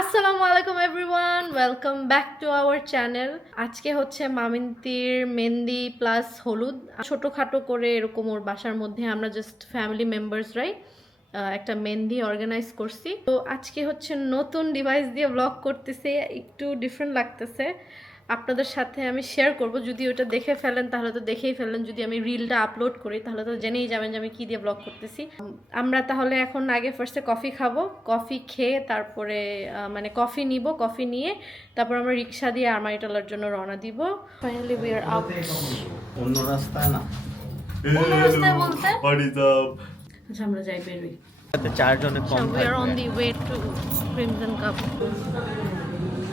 আসসালামু আলাইকুম everyone, welcome back to our channel. আজকে হচ্ছে মামিন্তির মেহেন্দি প্লাস হলুদ। ছোটোখাটো করে এরকম ওর বাসার মধ্যে আমরা জাস্ট ফ্যামিলি মেম্বার্সরাই একটা মেহেন্দি অর্গানাইজ করছি। তো আজকে হচ্ছে নতুন ডিভাইস দিয়ে ব্লগ করতেছি, একটু ডিফারেন্ট লাগতেছে। আপনাদের সাথে আমি শেয়ার করব। যদি ওটা দেখে ফেলেন তাহলে তো দেখেই ফেলেন, যদি আমি রিলটা আপলোড করি তাহলে তো জেনেই যাবেন যে আমি কী দিয়ে ব্লগ করতেছি। আমরা তাহলে এখন আগে ফার্স্টে কফি খাবো, কফি খেয়ে তারপরে মানে কফি নিব, কফি নিয়ে তারপর আমরা রিক্সা দিয়ে আরমাইটালার জন্য রওনা দিব। Finally we are out. অন্য রাস্তায় না, অন্য রাস্তায় বলতে আচ্ছা আমরা যাই, বেরোই। চারজনে come we are on the way to Crimson Cup.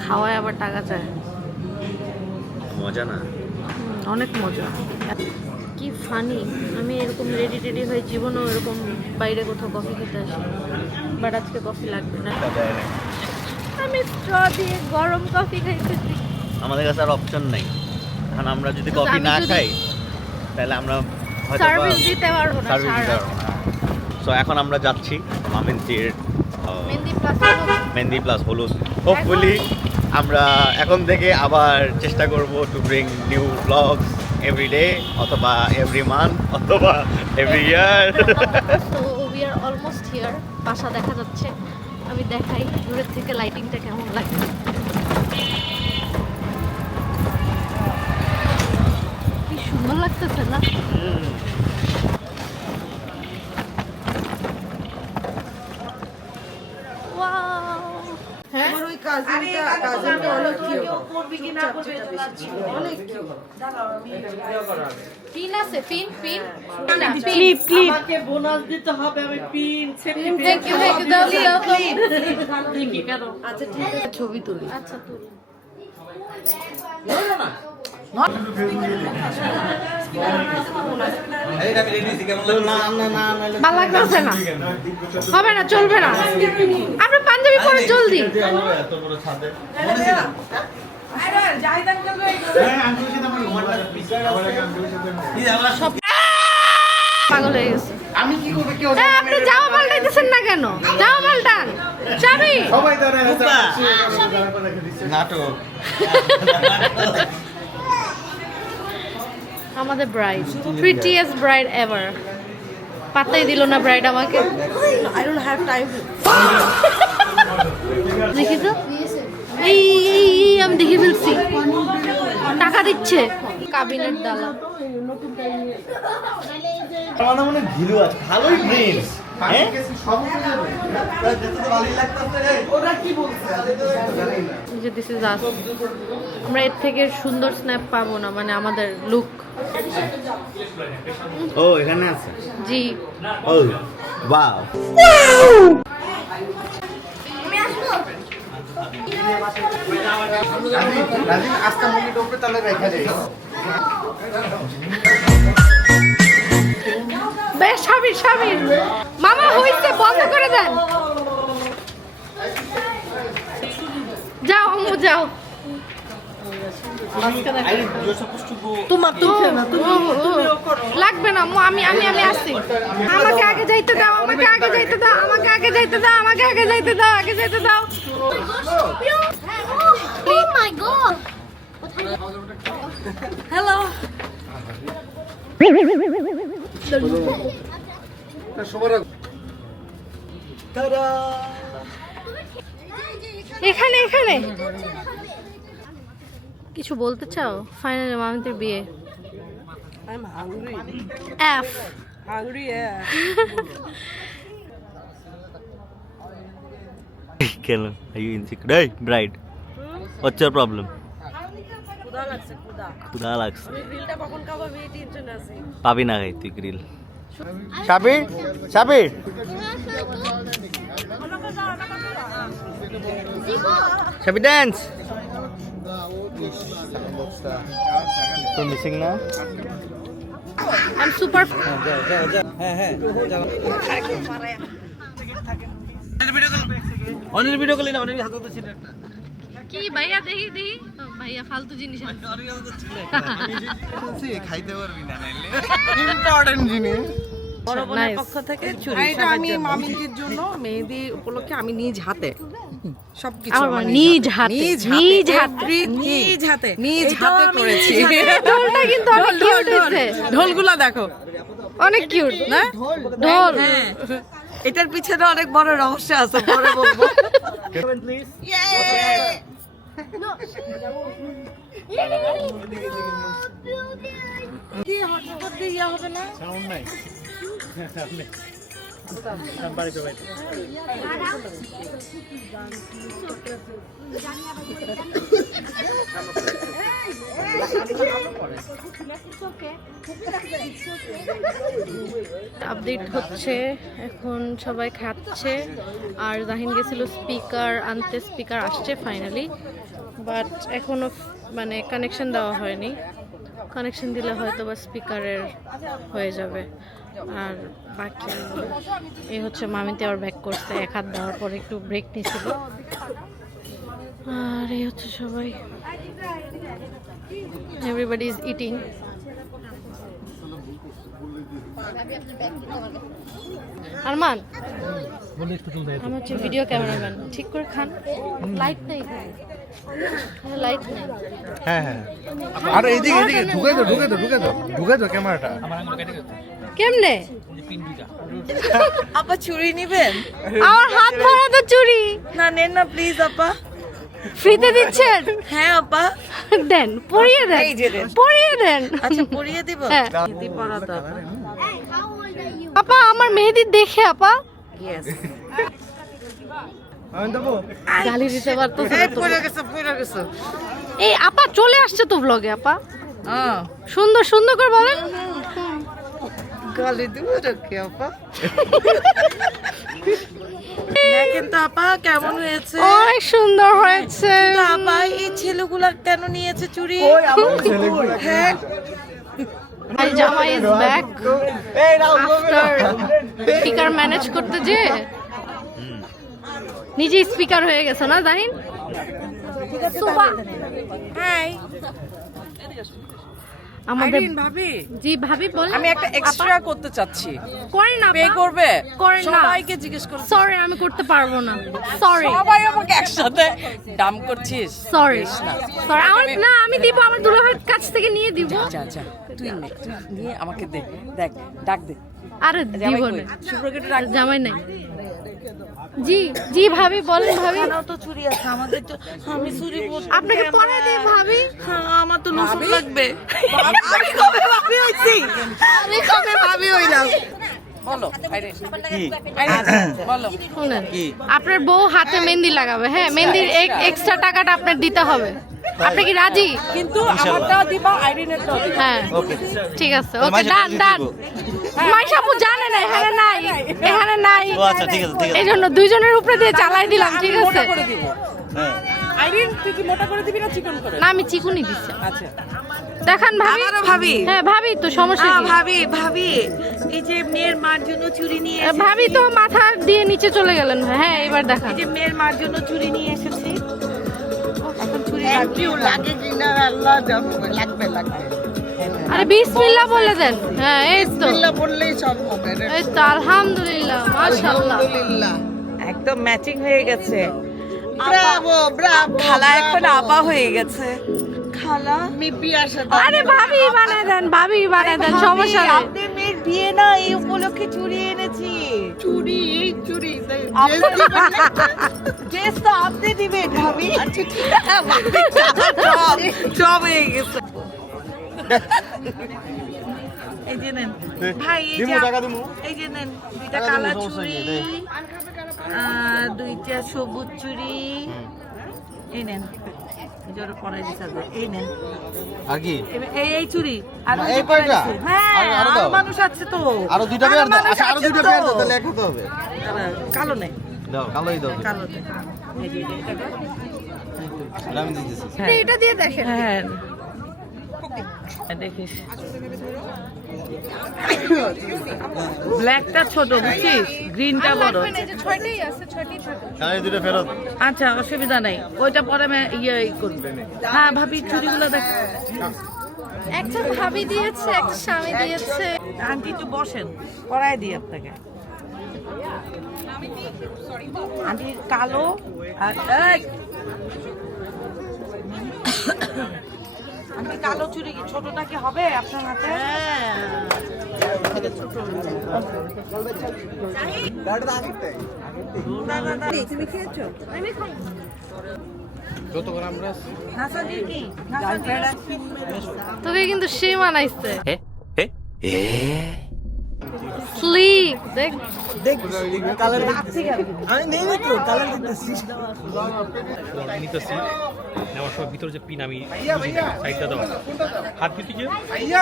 খাওয়ায় আবার টাকা চায়, মজা না? অনেক মজা। কি ফানি, আমি এরকম রেডি টেডি হয়ে জীবনেও এরকম বাইরে কোথাও কফি খেতে আসি, বাট আজকে কফি লাগবে না। আমি স্ট্র দিয়ে গরম কফি খাইতেছি। আমাদের কাছে আর অপশন নাই। এখন আমরা যদি কফি না খাই তাহলে আমরা সার্ভিস দিতে পারবো না। সো এখন আমরা যাচ্ছি মামিন্তির মেহেন্দি প্লাস হলুদ। হোপফুলি আমরা এখন থেকে আবার চেষ্টা করব to bring new blogs every day, অথবা এভরি মান্থ, অথবা every year. So we are almost here. বাসা দেখা যাচ্ছে, আমি দেখাই দূরের থেকে লাইটিংটা কেমন লাগে। কি সুন্দর লাগতেছে না? পিন আছে, পিন পিন ক্লিপ ক্লিপ আমাকে বোনাস দিতে হবে। আমি পিন থ্যাংক ইউ দাও দাও দেখি কেন। আচ্ছা ঠিক আছে, ছবি তুলি। আচ্ছা তুলি। ভালো লাগতেছে না, হবে না, চলবে না। আমরা পাঞ্জাবি পরে জলদি। পাগল হয়ে গেছে। আমি কি করব? কেউ আপনি জামা পাল্টাইতেছেন না কেন? জামা পাল্টান, চাবি সবাই ধরে নাটক। আমাদের ব্রাইড, প্রিটিয়েস্ট ব্রাইড এভার। পাত্তাই দিল না ব্রাইড আমাকে। I don't have time. দেখি তো, এই আমি দেখে ফেলছি, টাকা দিচ্ছে। কাবিনের ডালা আমার মনে ঘিলু আছে, ভালোই ব্রেনস। আমরা এর থেকে সুন্দর স্ন্যাপ পাবো না, মানে আমাদের লুক। ও এখানে আছে, জি। ও ওয়াও। বেশ সাবির সাবির মামা হইছে, বন্ধ করে দেন। যাও আম্মু যাও। তোমার লাগবে না আম্মু, আমি আমি আমি আসছি। আমাকে আগে যাইতে দাও, আমাকে আগে যাইতে দাও, আমাকে আগে যাইতে দাও, আমাকে আগে যাইতে দাও, আগে যাইতে দাও। Oh my god. Hello. এখানে এখানে কিছু বলতে চাও? ফাইনালি মামিদের বিয়ে। I'm hungry. F. Hungry, yeah. কেন? Are you insecure? Hey, bride. What's your problem? ক্ষুধা লাগছে, ক্ষুধা। ক্ষুধা লাগছে। আমি গ্রিলটা কখন খাবো আমি টেনশন আছি। পাবি না খাই তুই গ্রিল। সাবির সাবির সাবির ডান্স তো মিসিং না। I'm super. অনিল ভিডিও করলি না, অনিল হাতে তো ছিল কি ভাইয়া দেখি দেখি ভাইয়া ফালতু জিনিস খাইতে পারবি না, নাইলে ইম্পর্টেন্ট জিনিস। বড় বোনের পক্ষ থেকে চুরি। এটা আমি মামিদের জন্য মেহেদি উপলক্ষে আমি নিজ হাতে সবকিছু আমার মা নিজ হাতে নিজ হাতে করেছি। ঢোলটা কিন্তু অনেক কিউট হয়েছে, ঢোলগুলা দেখো, অনেক কিউট না? ঢোল। হ্যাঁ, এটার পিছনে অনেক বড় রহস্য আছে, পরে বলবো। কি হঠাৎ করে ইয়া হবে না? আপডেট হচ্ছে, এখন সবাই খাচ্ছে আর জাহিন গেছিল স্পিকার আনতে, স্পিকার আসছে ফাইনালি, বাট এখনো মানে কানেকশন দেওয়া হয়নি। কানেকশন দিলে হয়তো বা স্পিকারের হয়ে যাবে। আর বাকি এই হচ্ছে মামিতে আবার ব্যাক করছে, এক হাত দেওয়ার পরে একটু ব্রেক নিয়েছিল। আর এই হচ্ছে সবাই, এভরিবডি ইজ ইটিং। আরমান আমার হচ্ছে ভিডিও ক্যামেরাম্যান, ঠিক করে খান। লাইট নেই, লাইট নেই। হ্যাঁ হ্যাঁ, আর এইদিকে এইদিকে ঢুকে দাও ক্যামেরাটা। কেমনে আপা চুরি নিবেন? আমার হাত ভরা তো চুরি। না নেন না প্লিজ আপা। ফ্রিতে দিচ্ছেন? হ্যাঁ আপা, দেন, পরিয়ে দেন, এই যে দেন। পরিয়ে দেন। আচ্ছা পরিয়ে দিব। হ্যাঁ। মেহেদি পরাতে হবে। আপা আমার মেহেদি দেখে আপা ইয়েস। গালি দিতে পারতো। এই পড়ে গেছে। এই আপা চলে আসছে তো ব্লগে। আপা হ্যাঁ, সুন্দর সুন্দর করে বলেন। গালি দিব রেখে আপা। দেখেন তো আপা কেমন হয়েছে। অনেক সুন্দর হয়েছে। তো আপা এই ছেলেগুলা কেন নিয়েছে চুরি? হ্যাঁ, My জামাই is back after speaker manage করতে যে নিজে স্পিকার হয়ে গেছে না জাহিন? হাই আমাদের ভাবি, জি ভাবি বলেন। আমি একটা এক্সট্রা করতে চাচ্ছি। করেন না পে করবে? করেন না। সবাইকে জিজ্ঞেস করছি। সরি আমি করতে পারবো না, সরি সবাই আমাকে একসাথে ডাম করছিস। সরি করিস না। সরি। আমার না, আমি দিব, আমার দুলাভাইয়ের কাছ থেকে নিয়ে দিব। যা তুই নিয়ে আমাকে দে, দেখ ডাক দে। আরে দিব না, সুপ্রকেটে ডাক দে। জামাই নাই। জি জি ভাবি বলেন। ভাবি এখানেও তো চুরি আছে, আমাদের তো আমি চুরি করব। আপনাকে পরে দিই ভাবি। হ্যাঁ, আমার তো নসুন লাগবে। আমি কবে ভাবি হইছি? আমি কবে ভাবি হইলাম? বলো আরে কি বলো। শুনেন, আপনার বউ হাতে মেহেন্দি লাগাবে, হ্যাঁ মেহেন্দির এক্সট্রা টাকাটা আপনার দিতে হবে। আপনি কি রাজি? কিন্তু আমারটাও দিবা, আইরিনেরটাও দিবা। হ্যাঁ ঠিক আছে, ওকে ডান ডান। মাইশাপু জানে না এখানে নাই, এখানে নাই। আচ্ছা ঠিক আছে এই জন্য দুইজনের উপরে দিয়ে চালাই দিলাম, ঠিক আছে? মোটা করে দিব। আইরিন তুই কি মোটা করে দিবি না চিকন করে? না আমি চিকুনি দিচ্ছি। আচ্ছা দেখান ভাবি। আমারও ভাবি। হ্যাঁ ভাবি তো সমস্যা কি? ভাবি এই যে মেয়ের মার জন্য চুরি নিয়ে এসেছি। ভাবি তো মাথা দিয়ে নিচে চলে গেলেন। হ্যাঁ এবার দেখান। এই যে মেয়ের মার জন্য চুরি নিয়ে এসেছি। এখন চুরি লাগে কিনা আল্লাহ জানবে, লাগবে আরে বিসমিল্লাহ বলে দেন। হ্যাঁ এই তো, আল্লাহ বললেই সব হবে রে। এই তো আলহামদুলিল্লাহ মাশাআল্লাহ। আলহামদুলিল্লাহ, একদম ম্যাচিং হয়ে গেছে। Bravo Bravo. খালা এখন আপা হয়ে গেছে। খালা মিপি আসে আরে ভাবি বানায় দেন, ভাবি বানায় দেন, সমস্যা নেই। আপনার মেয়ের বিয়ে না, এই উপলক্ষে চুরি এনেছি। চুরি, এই চুরি ড্রেস তো আপনি দিবেন ভাবি। সব হয়ে গেছে। এই যে নেন ভাই, এই যে নেন দুইটা কালা চুড়ি, দুইটা সবুজ চুড়ি। এই নেন, এই যে ওরা পরাই দিছে। এই নেন আর কি এই চুড়ি। আর এই কয়টা? হ্যাঁ, আরো দাও। আরো মানুষ আছে তো। আরো দুইটা পেয়ার দাও। আচ্ছা আরো দুইটা পেয়ার দাও, তাহলে এক হতে হবে। কালো নেই, দাও কালোই দাও। কালো নেই। এই যে এটা কর। এটা আমি দিতেছি। হ্যাঁ। এটা দিয়ে দেখেন। হ্যাঁ দেখিস, ব্ল্যাকটা ছোট বুঝছিস, গ্রিনটা বড়। এই যে ছয়টাই আছে, ছয়টাই থাকে। তাহলে দুটো ফেরত। আচ্ছা অসুবিধা নাই, ওইটা পরে আমি ইয়ে করবে। হ্যাঁ ভাবি চুড়িগুলো দেখ। একটা ভাবি দিয়েছে, একটা স্বামী দিয়েছে। আন্টি একটু বসেন, পরাই দিই আপনাকে। আন্টি কালো আমি কালো চুড়ি কি ছোটটা কি হবে আপনার হাতে? তুমি খেয়েছো? নাসাদির কি? তোকে কিন্তু সে মানাইছে স্লিপ দেখ নিতেছি নেওয়ার সময় ভিতরে যে পিন আমি সাইডটা দেওয়া হাত দিতে গিয়ে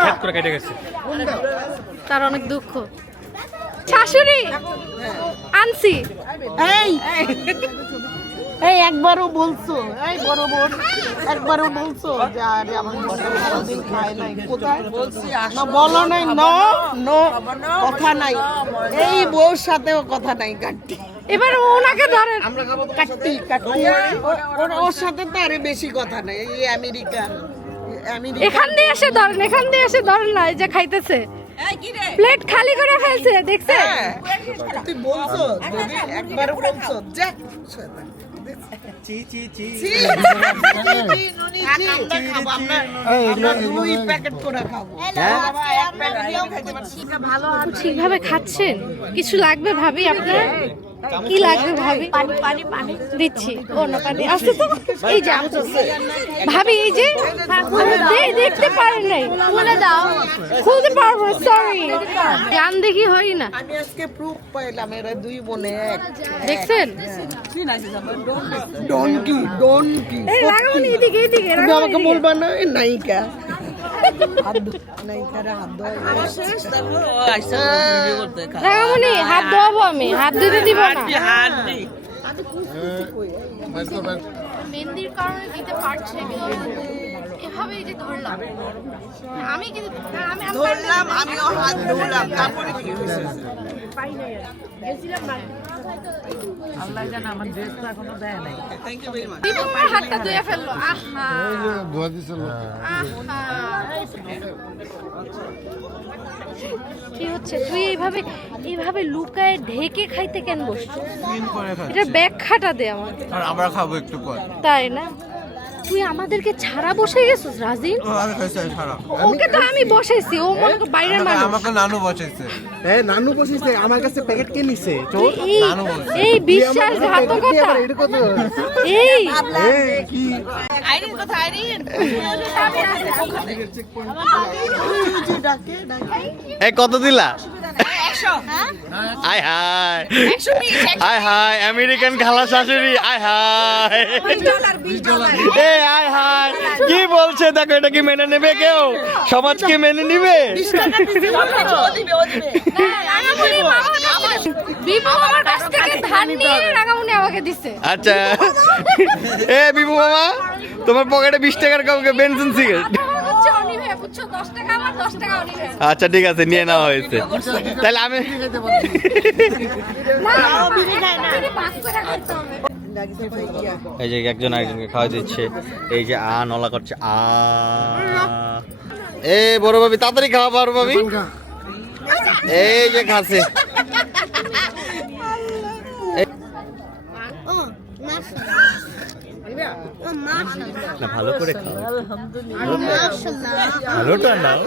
হ্যাপ করে কেটে গেছে। তার অনেক দুঃখ। শাশুড়ি আনছি এই একবারও বলছো, এই বড় বোন একবারও বলছো যে আরে আমার দিন খায় নাই, কোথায় বলছি? না বলো নাই, নো নো কথা নাই, এই বউর সাথেও কথা নাই। কাটতি এবার ওনাকে ধরেন। কাটতি কাটতি ওর সাথে তো আরে বেশি কথা নাই। এই আমেরিকান এখান দিয়ে এসে ধরেন, এখান দিয়ে এসে ধরেন না, এই যে খাইতেছে প্লেট খালি করে ফেলছে দেখছেন? তুই বলছো যদি একবারও বলছো যা ঠিকভাবে খাচ্ছেন? কিছু লাগবে ভাবি আপনার? কি লাগবে ভাবি? পানি দিচ্ছি। ও না পানি আসছে তো, এই যে ভাবি, এই যে দেখতে পারেন নাই, খুলে দাও। খুলতে পারবো, সরি। গান দেখি হয় না। আমি আজকে প্রুফ পাইলাম এরা দুই বোনে এক। দেখছেন? ডনকি ডনকি এই রাগামনি এদিকে এদিকে তুমি আমাকে বলবা না এই নায়িকা নায়িকারা হাত রাগামনি হাত ধোয়াবো, আমি হাত দিতে দিব না। মেহেন্দির কারণে দিতে পারছে এভাবে, এই যে ধরলাম আমি, কিন্তু ধরলাম আমিও হাত ধরলাম, তারপরে কি হয়েছে? আল্লাহ জানে আমার ড্রেস তো এখনো দেয় নাই। Thank you very much. আমার হাতটা ধুয়ে ফেললো। আহা কি হচ্ছে? তুই এইভাবে লুকায় ঢেকে খাইতে কেন বসছিস? এটা ব্যাখ্যাটা দে আমাকে। আর আমরা খাবো একটু পর। তাই না? তুই আমাদেরকে ছাড়া বসে গেছিস রাজিন? আমি খাইছি ছাড়া। ওকে তো আমি বসাইছি, ও মনে কর বাইরের মানুষ। আমাকে নানু বসাইছে। নানু বসাইছে, আমার কাছে প্যাকেট কে নিছে? এই বিশ্বাসঘাতকতা, এই কি আইরিন কোথায়? আইরিন এই কত দিলা? আয় হায় আয় হায় আমেরিকান খালা শাশুড়ি, আয় হায় এ আয় হায় কি বলছে দেখো, এটা কি মেনে নেবে কেউ? সমাজ কি মেনে নিবে? বিপু আমার কাছ থেকে ধার নিয়ে রাগামনি আমাকে দিছে। আচ্ছা এ বিভু মামা, তোমার পকেটে 20 টাকার কাউকে বেনজিন সিগারেট। আচ্ছা ঠিক আছে, নিয়ে নেওয়া হয়েছে। তাহলে আমি এই যে একজন আরেকজনকে খাওয়া দিচ্ছে, এই যে নলা করছে এ বড় ভাবি তাড়াতাড়ি খাওয়া, বড় ভাবি এই যে খাচ্ছে। না ভালো করে খাও, ভালোটা নাও।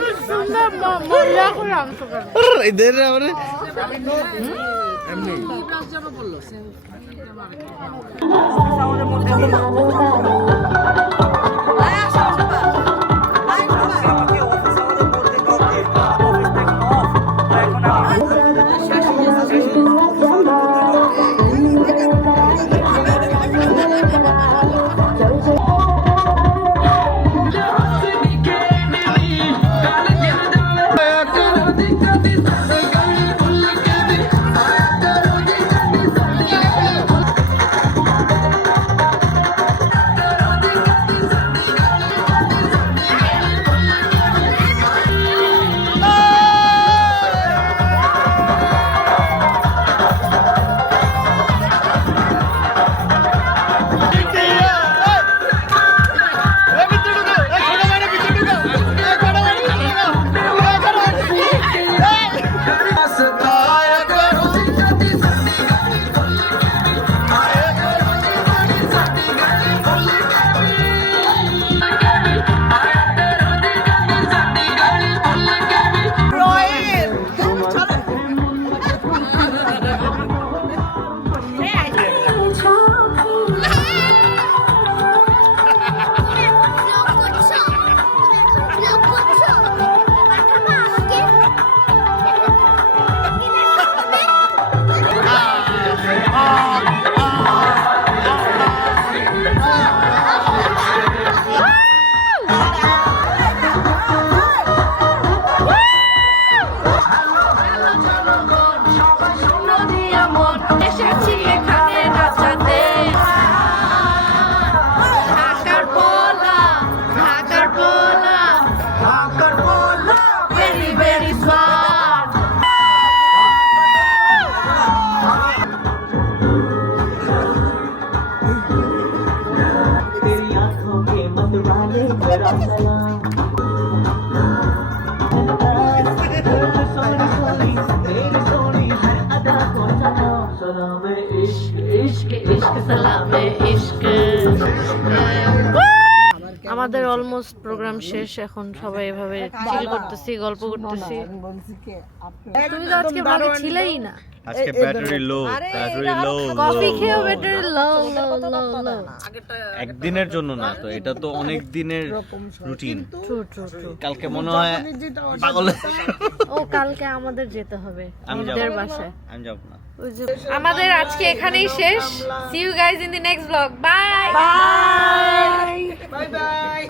এদের আমরা আমাদের অলমোস্ট প্রোগ্রাম শেষ, এখন সবাই এভাবে চিল করতেছি, গল্প করতেছি। তুমি তো আজকে ভালো ছিলাই না, আজকে ব্যাটারি লো, কফি খেয়েও ব্যাটারি লো লো লো লো। একদিনের জন্য না তো, এটা তো অনেক দিনের রুটিন। True true true. কালকে মনে হয় পাগল। ও কালকে আমাদের যেতে হবে আমি যাব আমাদের বাসায়। আমি যাব না। আমাদের আজকে এখানেই শেষ। See you guys in the next vlog. Bye. Bye bye.